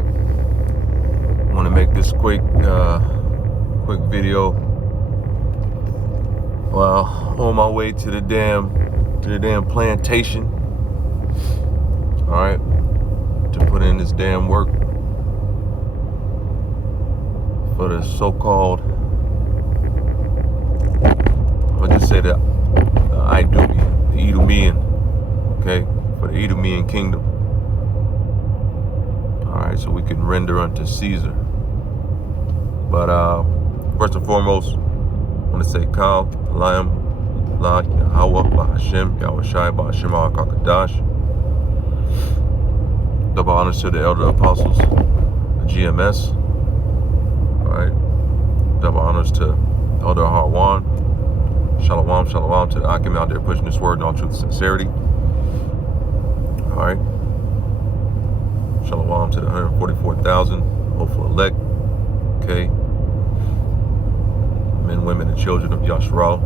right, want to make this quick video. Well, on my way to the damn plantation. All right, to put in this damn work for the so-called, I'll just say the Idumean, the Edomian, okay, for the Edomian kingdom. All right, so we can render unto Caesar. But first and foremost, I want to say Kal, Alayim, La, Yahweh, Bahashem, Yahweh Shai, Bahashem, Al-Kakadash. Double honors to the elder apostles, the GMS. All right, double honors to Elder Harwan. Shalom, shalom to the Akim out there pushing this word in all truth and sincerity. All right. Shalom to the 144,000 hopeful elect. Okay. Men, women, and children of Yashral.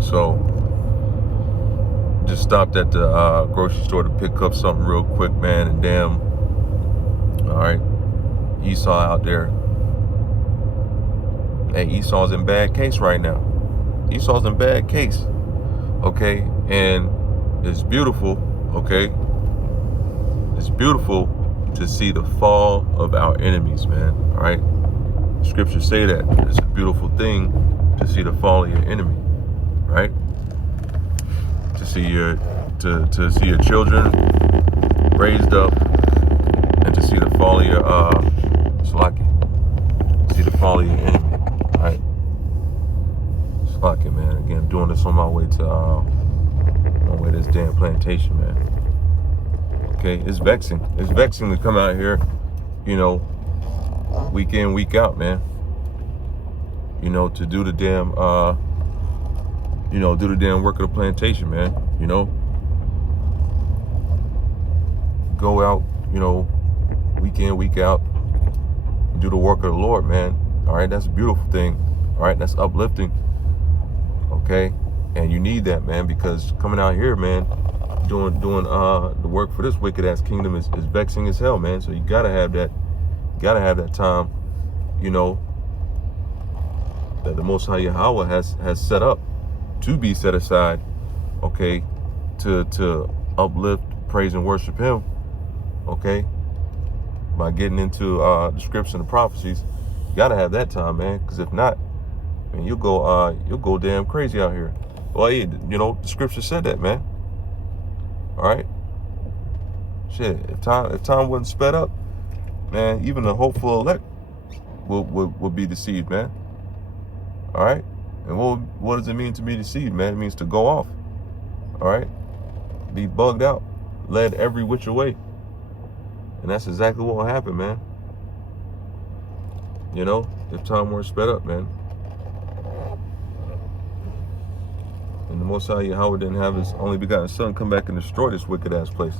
So, just stopped at the grocery store to pick up something real quick, man. And damn, all right, Esau out there. Hey, Esau's in bad case right now. Esau's in bad case. Okay, and it's beautiful. Okay, it's beautiful to see the fall of our enemies, man. All right, scriptures say that it's a beautiful thing to see the fall of your enemy, right? To see your see your children raised up, and to see the fall of your see the fall of your enemy. Right, Slocking, man. Again, doing this on my way to this damn plantation, man. Okay, it's vexing. It's vexing to come out here, you know, week in, week out, man. You know, to do the damn, do the damn work of the plantation, man. You know, go out, you know, week in, week out, and do the work of the Lord, man. All right, that's a beautiful thing. All right, that's uplifting. Okay, and you need that, man, because coming out here, man, doing the work for this wicked ass kingdom is vexing as hell, man. So you gotta have that time, you know, that the Most High Yahweh has set up to be set aside, okay, to uplift, praise, and worship Him. Okay, by getting into the scripts and the prophecies. You gotta have that time, man, because if not, man, you'll go damn crazy out here. Well, yeah, you know, the scripture said that, man. All right, shit. If time wasn't sped up, man, even the hopeful elect would be deceived, man. All right, and what does it mean to be deceived, man? It means to go off. All right, be bugged out, led every which way, and that's exactly what will happen, man. You know, if time weren't sped up, man. And the Most High Yahweh didn't have His only begotten Son come back and destroy this wicked ass place.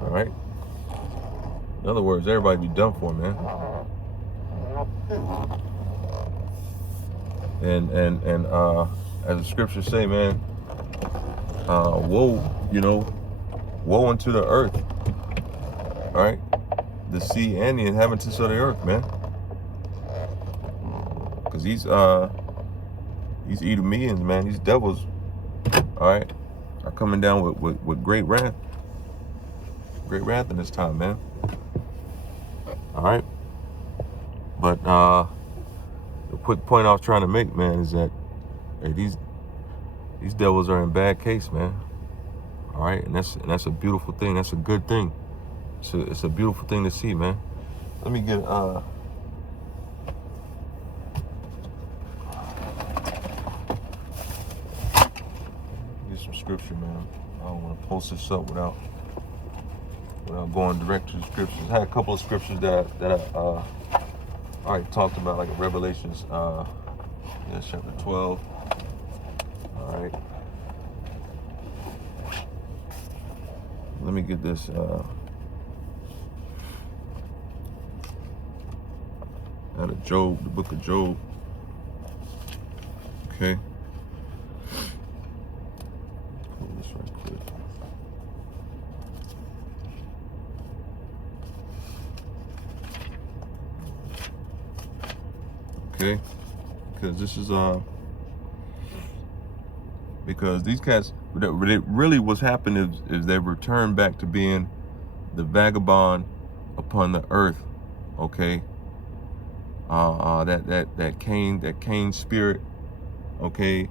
All right. In other words, everybody be done for, man. And as the scriptures say, man, woe unto the earth, all right, the sea and the inhabitants of the earth, man, because these Edomians, man, these devils, all right, are coming down with great wrath in this time, man. All right, but the quick point I was trying to make, man, is that hey, these devils are in bad case, man. All right, and that's a beautiful thing. That's a good thing. It's a beautiful thing to see, man. Let me get some scripture, man. I don't want to post this up without going direct to the scriptures. I had a couple of scriptures that I already talked about, like in Revelations, chapter 12. All right. Let me get this. Out of Job, the book of Job. Okay. okay? Because this is because these cats, really what's happened is they've returned back to being the vagabond upon the earth, okay? That Cain spirit, okay,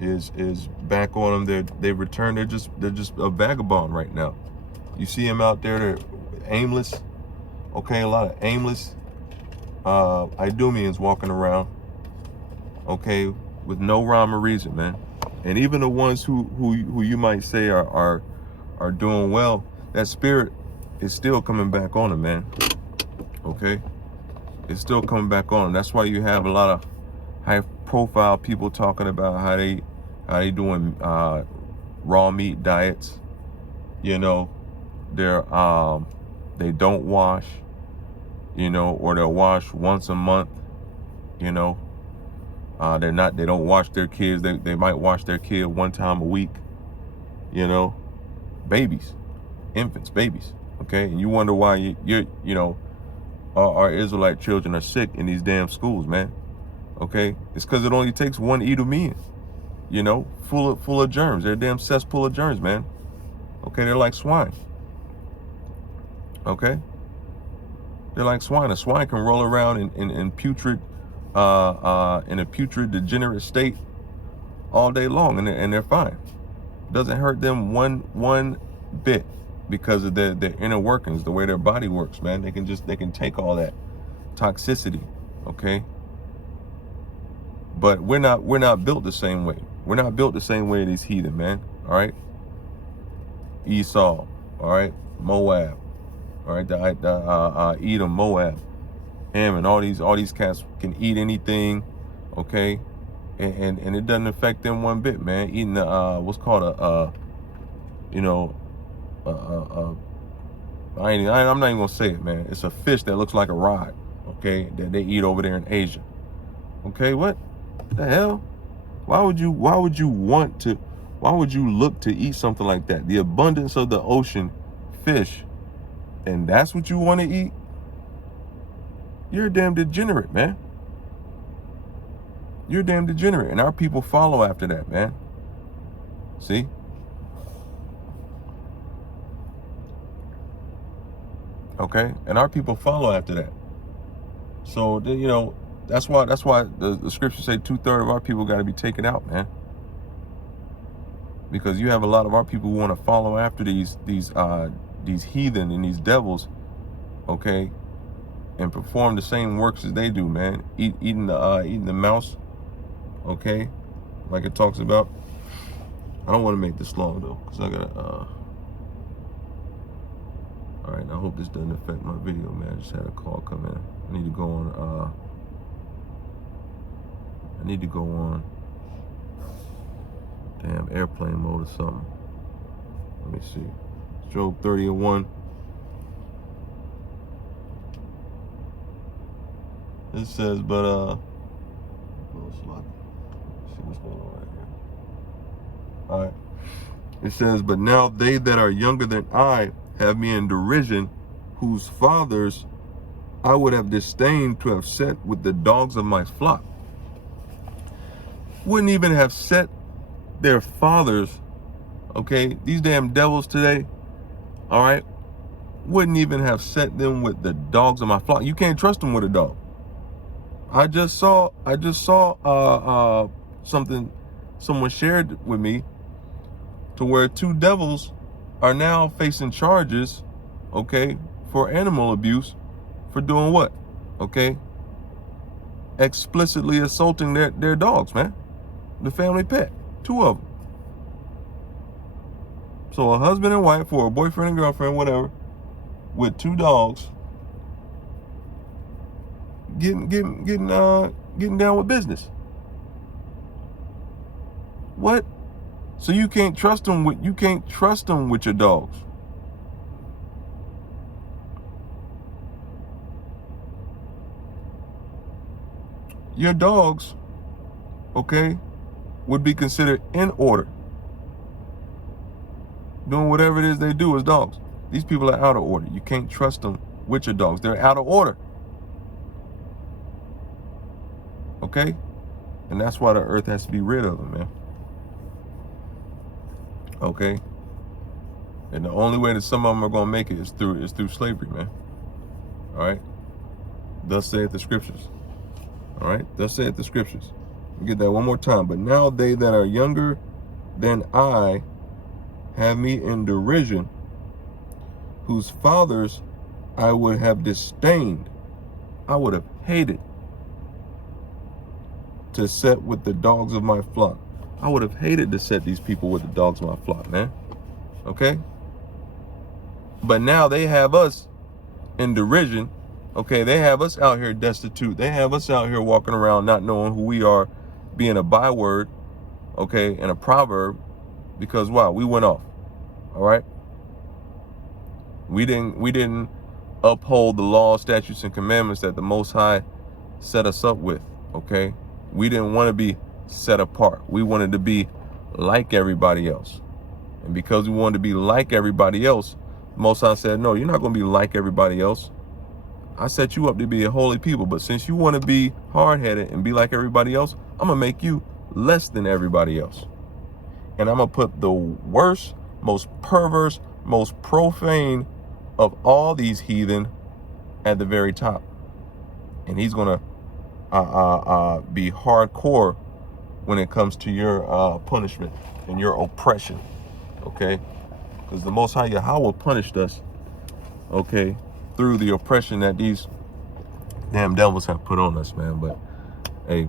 is back on them. They returned. They're just a vagabond right now. You see them out there, they're aimless, okay? A lot of aimless Idumeans walking around, okay, with no rhyme or reason, man. And even the ones who you might say are doing well, that spirit is still coming back on them, man. Okay, it's still coming back on them. That's why you have a lot of high-profile people talking about how they doing raw meat diets. You know, they don't wash. You know, or they'll wash once a month. You know. They don't wash their kids. They might wash their kid one time a week, you know, babies, infants, babies. Okay. And you wonder why you know, our Israelite children are sick in these damn schools, man. Okay. It's because it only takes one Edomian, you know, full of germs. They're a damn cesspool of germs, man. Okay. They're like swine. Okay. They're like swine. A swine can roll around in putrid, in a putrid, degenerate state all day long, and they're fine. It doesn't hurt them one bit because of their inner workings, the way their body works, man. They can take all that toxicity, okay? But we're not built the same way. We're not built the same way as these heathen, man. All right, Esau, all right, Moab, all right, the Edom, Moab, Ammon, all these cats can eat anything, okay, and it doesn't affect them one bit, man. Eating the what's called I'm not even gonna say it, man. It's a fish that looks like a rod, okay, that they eat over there in Asia. Okay, what the hell? Why would you look to eat something like that? The abundance of the ocean, fish, and that's what you want to eat? You're a damn degenerate, man. You're a damn degenerate. And our people follow after that, man. See? Okay? And our people follow after that. So, you know, that's why the scriptures say 2/3 of our people got to be taken out, man. Because you have a lot of our people who want to follow after these heathen and these devils, okay, and perform the same works as they do, man. Eating the mouse, okay, like it talks about. I don't want to make this long though, because I gotta. All right, I hope this doesn't affect my video, man. I just had a call come in. I need to go on. Damn, airplane mode or something. Let me see. Job 30:1. It says, but let's see what's going on right here. All right. It says, but now they that are younger than I have me in derision, whose fathers I would have disdained to have set with the dogs of my flock. Wouldn't even have set their fathers, okay, these damn devils today, all right, wouldn't even have set them with the dogs of my flock. You can't trust them with a dog. I just saw something someone shared with me, to where 2 devils are now facing charges, okay, for animal abuse, for doing what? Okay, explicitly assaulting their dogs, man, the family pet, 2 of them. So a husband and wife, or a boyfriend and girlfriend, whatever, with 2 dogs, getting down with business. What? So you can't trust them with your dogs. Your dogs, okay, would be considered in order, doing whatever it is they do as dogs. These people are out of order. You can't trust them with your dogs. They're out of order. Okay? And that's why the earth has to be rid of them, man. Okay? And the only way that some of them are going to make it is through slavery, man. All right? Thus saith the scriptures. All right? Thus saith the scriptures. Get that one more time. But now they that are younger than I have me in derision, whose fathers I would have disdained. I would have hated to set with the dogs of my flock. I would have hated to set these people with the dogs of my flock, man. Okay? But now they have us in derision. Okay, they have us out here destitute. They have us out here walking around not knowing who we are, being a byword, okay, and a proverb, because wow, we went off. All right? We didn't uphold the laws, statutes, and commandments that the Most High set us up with. Okay? We didn't want to be set apart. We wanted to be like everybody else. And because we wanted to be like everybody else, Most High said, no, you're not going to be like everybody else. I set you up to be a holy people, but since you want to be hard-headed and be like everybody else, I'm going to make you less than everybody else. And I'm going to put the worst, most perverse, most profane of all these heathen at the very top. And he's going to be hardcore when it comes to your punishment and your oppression. Okay? Because the Most High Yahweh punished us, okay, through the oppression that these damn devils have put on us, man. But hey,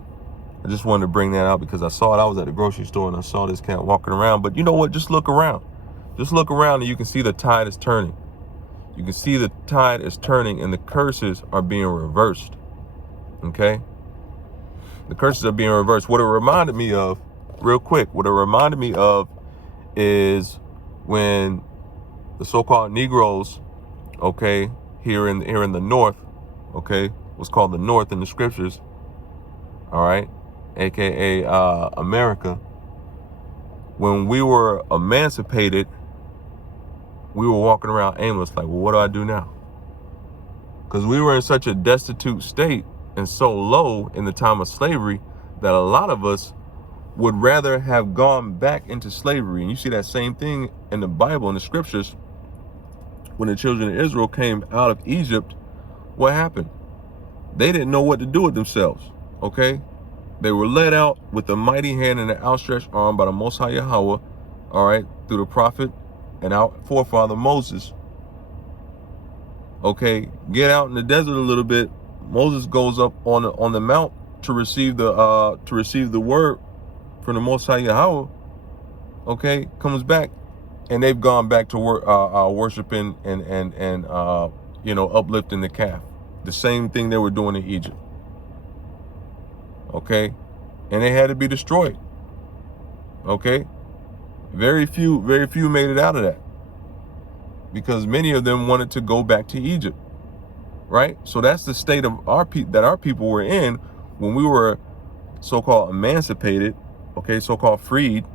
I just wanted to bring that out because I saw it. I was at the grocery store and I saw this cat walking around. But you know what? Just look around. Just look around and you can see the tide is turning. You can see the tide is turning and the curses are being reversed. Okay? The curses are being reversed. What it reminded me of, real quick, what it reminded me of is when the so-called Negroes, okay, here in the North, okay, what's called the North in the scriptures, all right, aka America, when we were emancipated, we were walking around aimless, like, well, what do I do now? Because we were in such a destitute state and so low in the time of slavery that a lot of us would rather have gone back into slavery. And you see that same thing in the Bible, in the scriptures. When the children of Israel came out of Egypt, what happened? They didn't know what to do with themselves, okay? They were led out with a mighty hand and an outstretched arm by the Most High Yahweh, all right, through the prophet and our forefather Moses. Okay, get out in the desert a little bit. Moses goes up on the mount to receive the word from the Most High Yahweh. Okay, comes back. And they've gone back to worshiping and uplifting the calf. The same thing they were doing in Egypt. Okay? And they had to be destroyed. Okay? Very few made it out of that. Because many of them wanted to go back to Egypt. Right? So that's the state of our people were in when we were so-called emancipated, okay, so-called freed.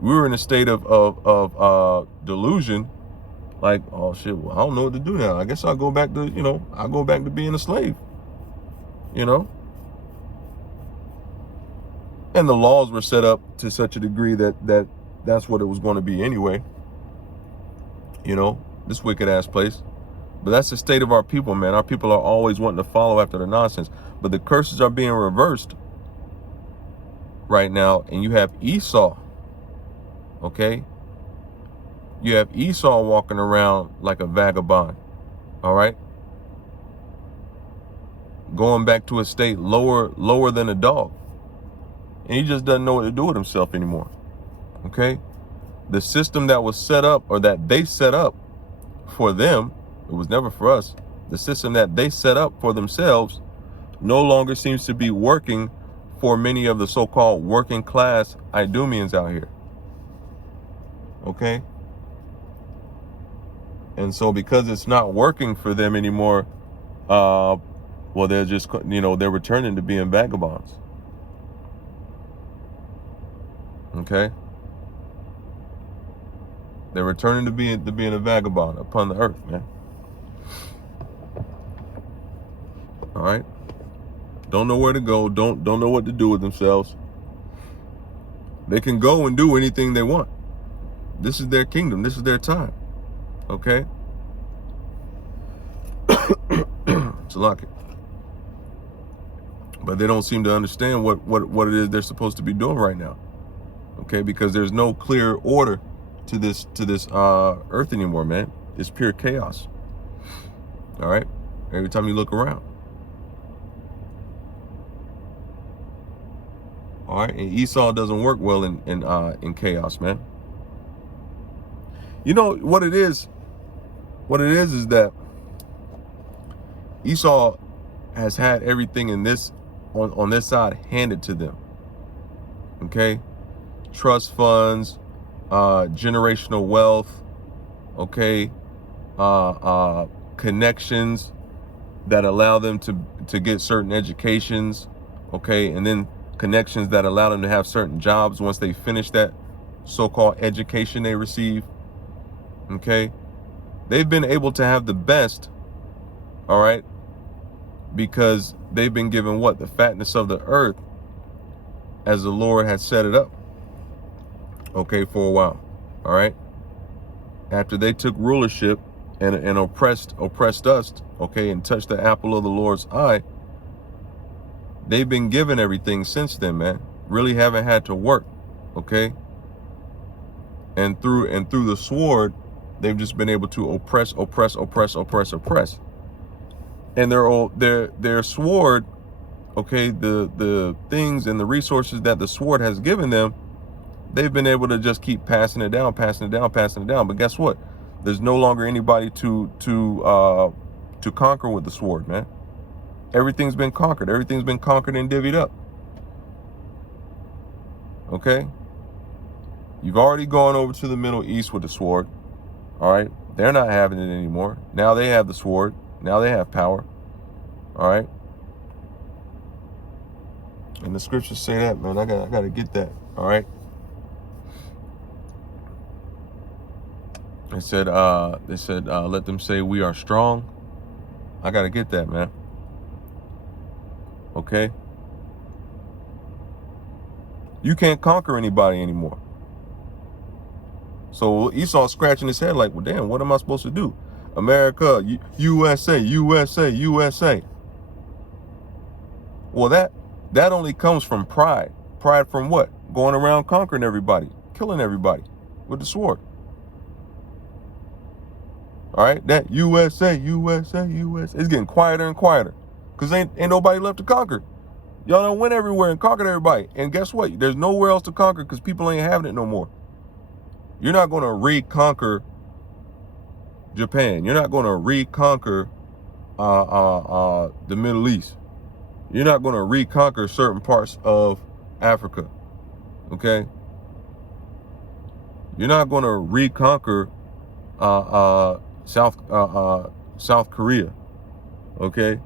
We were in a state of delusion, like, oh shit, well, I don't know what to do now. I guess I'll go back to, I'll go back to being a slave, And the laws were set up to such a degree that's what it was going to be anyway. This wicked ass place. But that's the state of our people, man. Our people are always wanting to follow after the nonsense. But the curses are being reversed right now, and you have Esau. Okay, you have Esau walking around like a vagabond, all right, going back to a state lower than a dog, and he just doesn't know what to do with himself anymore. Okay, the system that was set up, or that they set up for them, it was never for us. The system that they set up for themselves no longer seems to be working for many of the so-called working class Idumeans out here. Okay? And so because it's not working for them anymore, well, they're just, they're returning to being vagabonds. Okay? They're returning to being a vagabond upon the earth, man. All right? don't know where to go, don't know what to do with themselves. They can go and do anything they want. This is their kingdom. This is their time. Okay? It's lucky. But they don't seem to understand what it is they're supposed to be doing right now. Okay? Because there's no clear order to this earth anymore, man. It's pure chaos. All right? Every time you look around. All right? And Esau doesn't work well in chaos, man. You know what it is? What it is that Esau has had everything in this on this side handed to them. Okay? Trust funds, generational wealth, okay, connections that allow them to get certain educations, okay, and then connections that allow them to have certain jobs once they finish that so-called education they receive. Okay, they've been able to have the best, all right, because they've been given what? The fatness of the earth as the Lord has set it up, okay, for a while, all right? After they took rulership and oppressed us, okay, and touched the apple of the Lord's eye, they've been given everything since then, man. Really haven't had to work, okay? And through the sword, they've just been able to oppress. And their sword, okay, the things and the resources that the sword has given them, they've been able to just keep passing it down. But guess what? There's no longer anybody to conquer with the sword, man. Everything's been conquered. Everything's been conquered and divvied up. Okay? You've already gone over to the Middle East with the sword. All right? They're not having it anymore. Now they have the sword. Now they have power. All right? And the scriptures say that, man. I gotta get that. All right? They said, let them say we are strong. I gotta get that, man. Okay? You can't conquer anybody anymore. So Esau's scratching his head like, well, damn, what am I supposed to do? America, USA. Well, that only comes from pride. Pride from what? Going around conquering everybody, killing everybody with the sword. All right, that USA. It's getting quieter and quieter because ain't nobody left to conquer. Y'all done went everywhere and conquered everybody. And guess what? There's nowhere else to conquer because people ain't having it no more. You're not going to reconquer Japan. You're not going to reconquer the Middle East. You're not going to reconquer certain parts of Africa. Okay? You're not going to reconquer South Korea. Okay?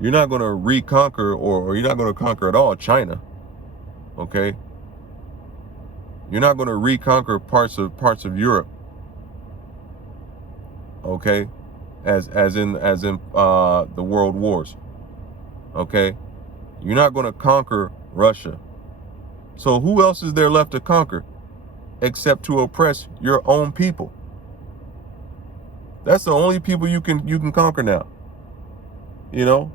You're not going to reconquer or you're not going to conquer at all China. Okay? You're not going to reconquer parts of Europe. Okay? As in the world wars. Okay? You're not going to conquer Russia. So who else is there left to conquer except to oppress your own people? That's the only people you can conquer now. You know?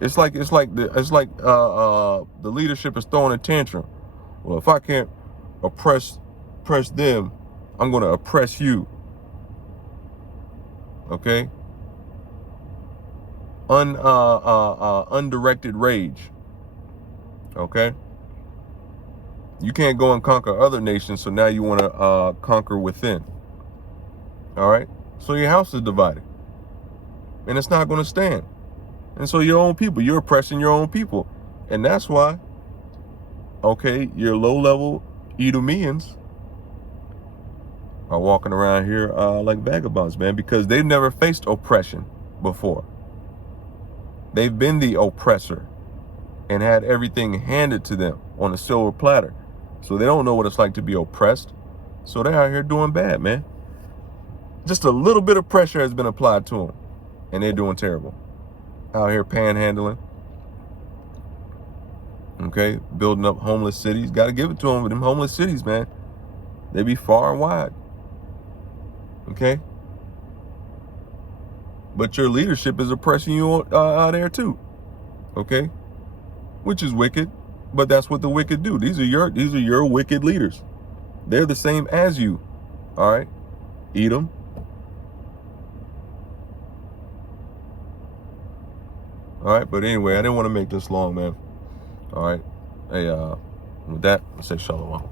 It's like the leadership is throwing a tantrum. Well, if I can't oppress them, I'm going to oppress you. Okay? Undirected rage. Okay? You can't go and conquer other nations, so now you want to conquer within. All right? So your house is divided. And it's not going to stand. And so your own people, you're oppressing your own people. And that's why, okay, your low-level Edomians are walking around here like vagabonds, man, because they've never faced oppression before. They've been the oppressor and had everything handed to them on a silver platter. So they don't know what it's like to be oppressed. So they're out here doing bad, man. Just a little bit of pressure has been applied to them, and they're doing terrible. out here panhandling. Okay, building up homeless cities. Got to give it to them. With them homeless cities, man, they be far and wide. Okay, but your leadership is oppressing you out there too. Okay, which is wicked, but that's what the wicked do. These are your wicked leaders. They're the same as you. All right, eat them. All right, but anyway, I didn't want to make this long, man. All right, hey, with that, I'll say shalom.